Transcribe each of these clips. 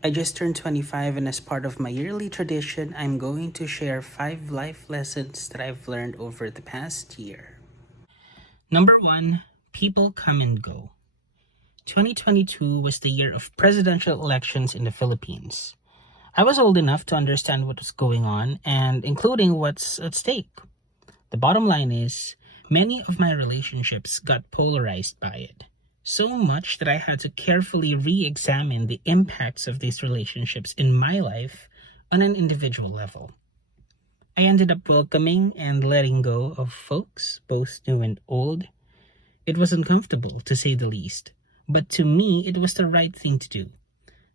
I just turned 25, and as part of my yearly tradition, I'm going to share 5 life lessons that I've learned over the past year. Number 1, people come and go. 2022 was the year of presidential elections in the Philippines. I was old enough to understand what was going on, and including what's at stake. The bottom line is, many of my relationships got polarized by it. So much that I had to carefully re examine the impacts of these relationships in my life on an individual level. I ended up welcoming and letting go of folks, both new and old. It was uncomfortable, to say the least, but to me, it was the right thing to do.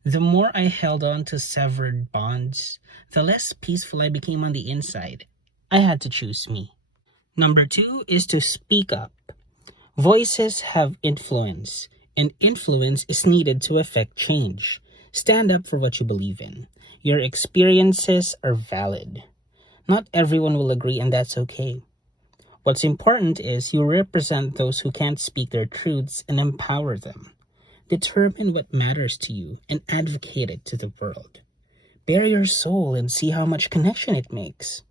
The more I held on to severed bonds, the less peaceful I became on the inside. I had to choose me. Number 2 is to speak up. Voices have influence, and influence is needed to affect change. Stand up for what you believe in. Your experiences are valid. Not everyone will agree, and that's okay. What's important is you represent those who can't speak their truths and empower them. Determine what matters to you and advocate it to the world. Bare your soul and see how much connection it makes.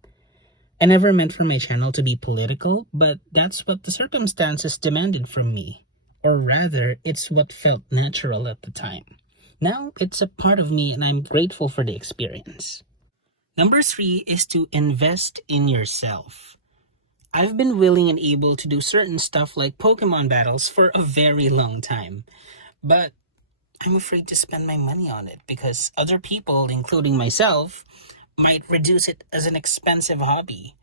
I never meant for my channel to be political, but that's what the circumstances demanded from me. Or rather, it's what felt natural at the time. Now, it's a part of me and I'm grateful for the experience. Number 3 is to invest in yourself. I've been willing and able to do certain stuff like Pokemon battles for a very long time, but I'm afraid to spend my money on it because other people, including myself, might reduce it as an expensive hobby.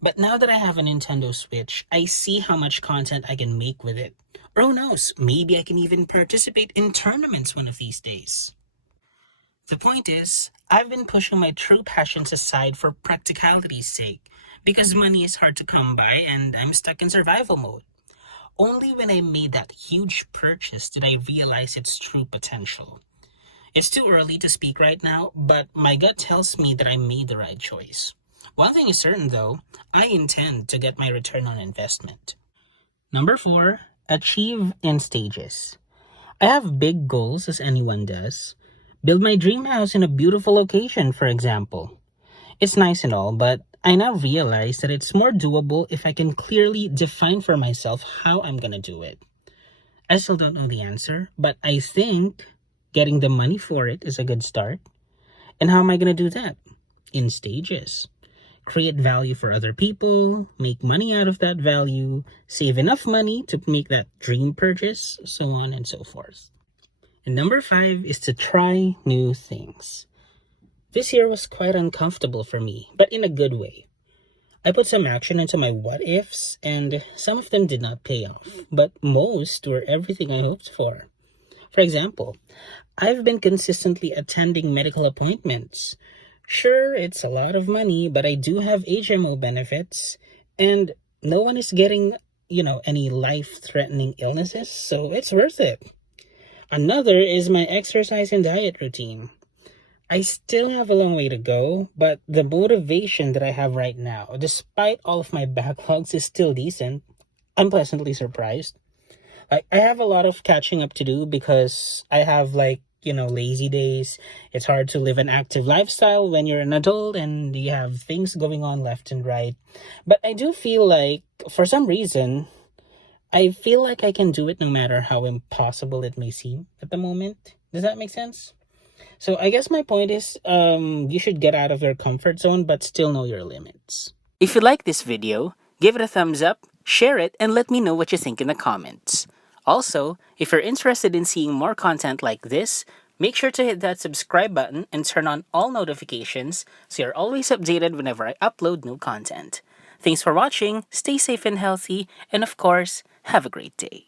But now that I have a Nintendo Switch, I see how much content I can make with it. Or who knows, maybe I can even participate in tournaments one of these days. The point is, I've been pushing my true passions aside for practicality's sake, because money is hard to come by and I'm stuck in survival mode. Only when I made that huge purchase did I realize its true potential. It's too early to speak right now, but my gut tells me that I made the right choice. One thing is certain though, I intend to get my return on investment. Number 4, achieve in stages. I have big goals as anyone does. Build my dream house in a beautiful location, for example. It's nice and all, but I now realize that it's more doable if I can clearly define for myself how I'm gonna do it. I still don't know the answer, but I think getting the money for it is a good start. And how am I gonna do that? In stages. Create value for other people, make money out of that value, save enough money to make that dream purchase, so on and so forth. And number 5 is to try new things. This year was quite uncomfortable for me, but in a good way. I put some action into my what ifs, and some of them did not pay off, but most were everything I hoped for. For example, I've been consistently attending medical appointments. Sure, it's a lot of money, but I do have HMO benefits, and no one is getting, any life-threatening illnesses, so it's worth it. Another is my exercise and diet routine. I still have a long way to go, but the motivation that I have right now, despite all of my backlogs, is still decent. I'm pleasantly surprised. I have a lot of catching up to do because I have lazy days. It's hard to live an active lifestyle when you're an adult and you have things going on left and right. But I do feel like, for some reason, I feel like I can do it no matter how impossible it may seem at the moment. Does that make sense? So I guess my point is, you should get out of your comfort zone, but still know your limits. If you like this video, give it a thumbs up, share it, and let me know what you think in the comments. Also, if you're interested in seeing more content like this, make sure to hit that subscribe button and turn on all notifications so you're always updated whenever I upload new content. Thanks for watching, stay safe and healthy, and of course, have a great day.